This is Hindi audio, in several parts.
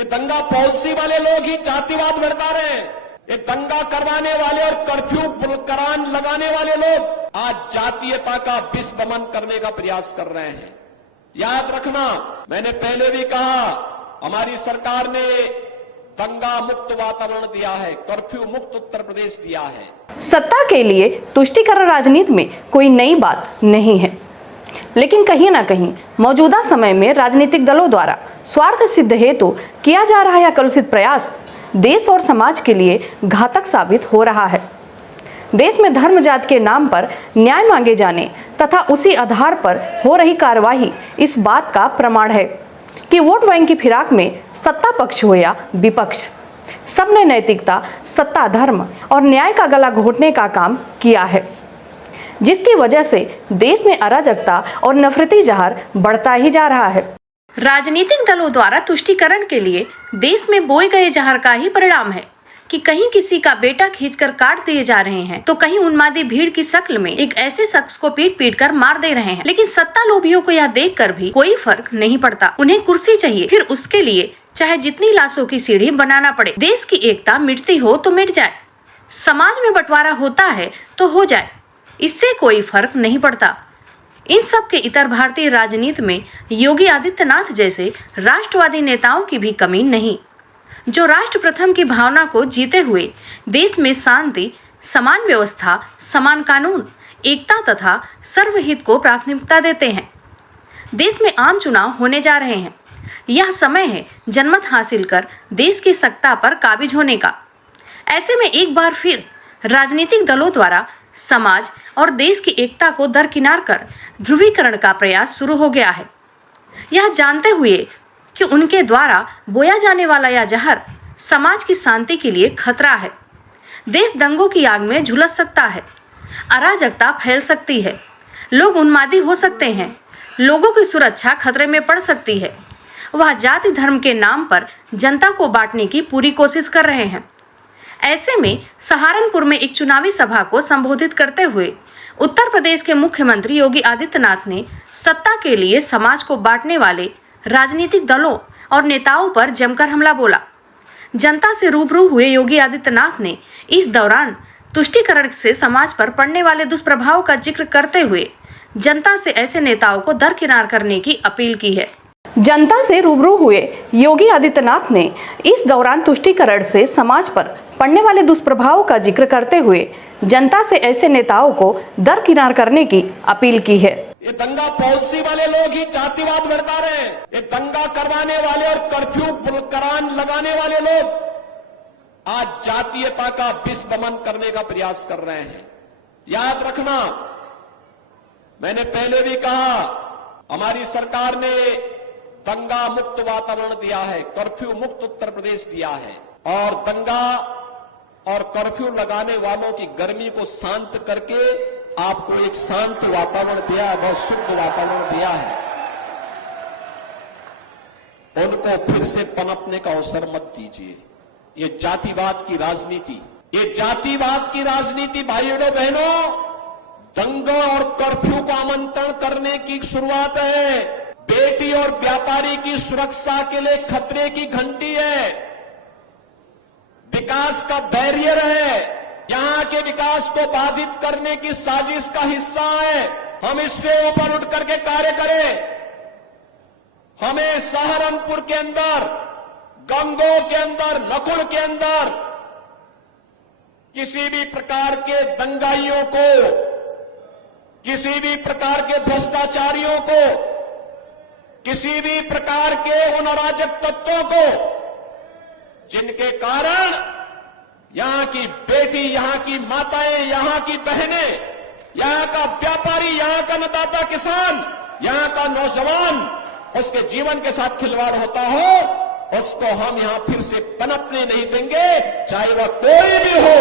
ये दंगा पॉलिसी वाले लोग ही जातिवाद भड़का रहे हैं। ये दंगा करवाने वाले और कर्फ्यू करान लगाने वाले लोग आज जातीयता का विस्मरण करने का प्रयास कर रहे हैं। याद रखना, मैंने पहले भी कहा, हमारी सरकार ने दंगा मुक्त वातावरण दिया है, कर्फ्यू मुक्त उत्तर प्रदेश दिया है। सत्ता के लिए तुष्टीकरण राजनीति में कोई नई बात नहीं है, लेकिन कहीं ना कहीं मौजूदा समय में राजनीतिक दलों द्वारा स्वार्थ सिद्ध हेतु किया जा रहा यह कलुषित प्रयास देश और समाज के लिए घातक साबित हो रहा है। देश में धर्म जात के नाम पर न्याय मांगे जाने तथा उसी आधार पर हो रही कार्यवाही इस बात का प्रमाण है कि वोट बैंक की फिराक में सत्ता पक्ष हो या विपक्ष, सबने नैतिकता, सत्ता, धर्म और न्याय का गला घोटने का काम किया है, जिसकी वजह से देश में अराजकता और नफरती जहर बढ़ता ही जा रहा है। राजनीतिक दलों द्वारा तुष्टीकरण के लिए देश में बोए गए जहर का ही परिणाम है कि कहीं किसी का बेटा खींचकर काट दिए जा रहे हैं, तो कहीं उन्मादी भीड़ की शक्ल में एक ऐसे शख्स को पीट कर मार दे रहे हैं। लेकिन सत्ता लोभियों को यह देखकर भी कोई फर्क नहीं पड़ता। उन्हें कुर्सी चाहिए, फिर उसके लिए चाहे जितनी लाशों की सीढ़ी बनाना पड़े। देश की एकता मिटती हो तो मिट जाए, समाज में बंटवारा होता है तो हो जाए, इससे कोई फर्क नहीं पड़ता। इन सब के इतर भारतीय राजनीति में योगी आदित्यनाथ जैसे राष्ट्रवादी नेताओं की भी कमी नहीं, जो राष्ट्र प्रथम की भावना को जीते हुए देश में शांति, समान व्यवस्था, समान कानून, एकता तथा सर्वहित को प्राथमिकता देते हैं। देश में आम चुनाव होने जा रहे हैं। यह समय है जनमत हासिल कर देश की सत्ता पर काबिज होने का। ऐसे में एक बार फिर राजनीतिक दलों द्वारा समाज और देश की एकता को दरकिनार कर ध्रुवीकरण का प्रयास शुरू हो गया है, यह जानते हुए कि उनके द्वारा बोया जाने वाला यह जहर समाज की शांति के लिए खतरा है। देश दंगों की आग में झुलस सकता है, अराजकता फैल सकती है, लोग उन्मादी हो सकते हैं, लोगों की सुरक्षा खतरे में पड़ सकती है। वह जाति धर्म के नाम पर जनता को बांटने की पूरी कोशिश कर रहे हैं। ऐसे में सहारनपुर में एक चुनावी सभा को संबोधित करते हुए उत्तर प्रदेश के मुख्यमंत्री योगी आदित्यनाथ ने सत्ता के लिए समाज को बांटने वाले राजनीतिक दलों और नेताओं पर जमकर हमला बोला। जनता से रूबरू हुए योगी आदित्यनाथ ने इस दौरान तुष्टीकरण से समाज पर पड़ने वाले दुष्प्रभाव का जिक्र करते हुए जनता से ऐसे नेताओं को दरकिनार करने की अपील की है। जनता से रूबरू हुए योगी आदित्यनाथ ने इस दौरान तुष्टीकरण से समाज पर पड़ने वाले दुष्प्रभाव का जिक्र करते हुए जनता से ऐसे नेताओं को दरकिनार करने की अपील की है। ये दंगा पॉलिसी वाले लोग ही जातिवाद भड़का रहे हैं। ये दंगा करवाने वाले और कर्फ्यू करान लगाने वाले लोग आज जातीयता का विस्मरण करने का प्रयास कर रहे हैं। याद रखना, मैंने पहले भी कहा, हमारी सरकार ने दंगा मुक्त वातावरण दिया है, कर्फ्यू मुक्त उत्तर प्रदेश दिया है, और दंगा और कर्फ्यू लगाने वालों की गर्मी को शांत करके आपको एक शांत वातावरण दिया है, बहुत शुद्ध वातावरण दिया है। उनको फिर से पनपने का अवसर मत दीजिए। ये जातिवाद की राजनीति, ये जातिवाद की राजनीति भाइयों बहनों, दंगा और कर्फ्यू को आमंत्रण करने की शुरुआत है। बेटी और व्यापारी की सुरक्षा के लिए खतरे की घंटी है, विकास का बैरियर है, यहां के विकास को बाधित करने की साजिश का हिस्सा है। हम इससे ऊपर उठ करके कार्य करें। हमें सहारनपुर के अंदर, गंगोह के अंदर, नकुल के अंदर किसी भी प्रकार के दंगाइयों को, किसी भी प्रकार के भ्रष्टाचारियों को, किसी भी प्रकार के उन अराजक तत्वों को जिनके कारण यहां की बेटी, यहां की माताएं, यहां की बहनें, यहां का व्यापारी, यहां का अन्नदाता किसान, यहां का नौजवान, उसके जीवन के साथ खिलवाड़ होता हो, उसको हम यहां फिर से पनपने नहीं देंगे, चाहे वह कोई भी हो।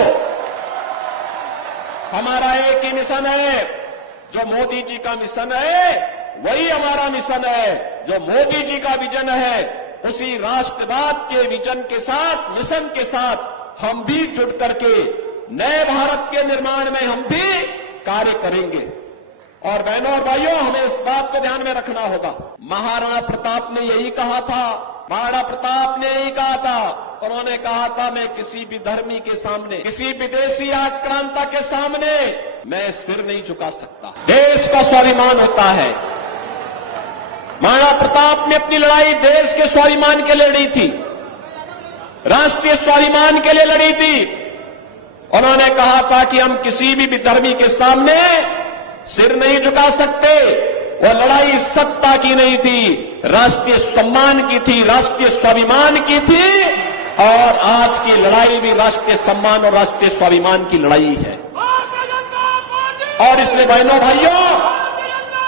हमारा एक ही मिशन है, जो मोदी जी का मिशन है वही हमारा मिशन है। जो मोदी जी का विजन है, उसी राष्ट्रवाद के विजन के साथ, मिशन के साथ हम भी जुड़ करके नए भारत के निर्माण में हम भी कार्य करेंगे। और बहनों और भाइयों, हमें इस बात को ध्यान में रखना होगा, महाराणा प्रताप ने यही कहा था महाराणा प्रताप ने ही कहा था, उन्होंने कहा था मैं किसी भी धर्मी के सामने, किसी विदेशी आक्रांता के सामने मैं सिर नहीं झुका सकता। देश का स्वाभिमान होता है। महाराणा प्रताप ने अपनी लड़ाई देश के स्वाभिमान के लिए लड़ी थी, राष्ट्रीय स्वाभिमान के लिए लड़ी थी। उन्होंने कहा था कि हम किसी भी विधर्मी के सामने सिर नहीं झुका सकते। वह लड़ाई सत्ता की नहीं थी, राष्ट्रीय सम्मान की थी, राष्ट्रीय स्वाभिमान की थी। और आज की लड़ाई भी राष्ट्रीय सम्मान और राष्ट्रीय स्वाभिमान की लड़ाई है। और इसलिए बहनों भाइयों,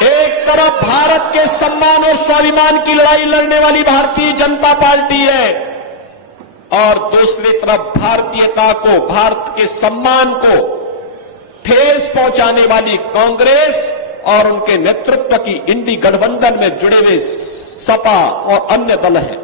एक तरफ भारत के सम्मान और स्वाभिमान की लड़ाई लड़ने वाली भारतीय जनता पार्टी है और दूसरी तरफ भारतीयता को, भारत के सम्मान को ठेस पहुंचाने वाली कांग्रेस और उनके नेतृत्व की इंडी गठबंधन में जुड़े हुए सपा और अन्य दल हैं।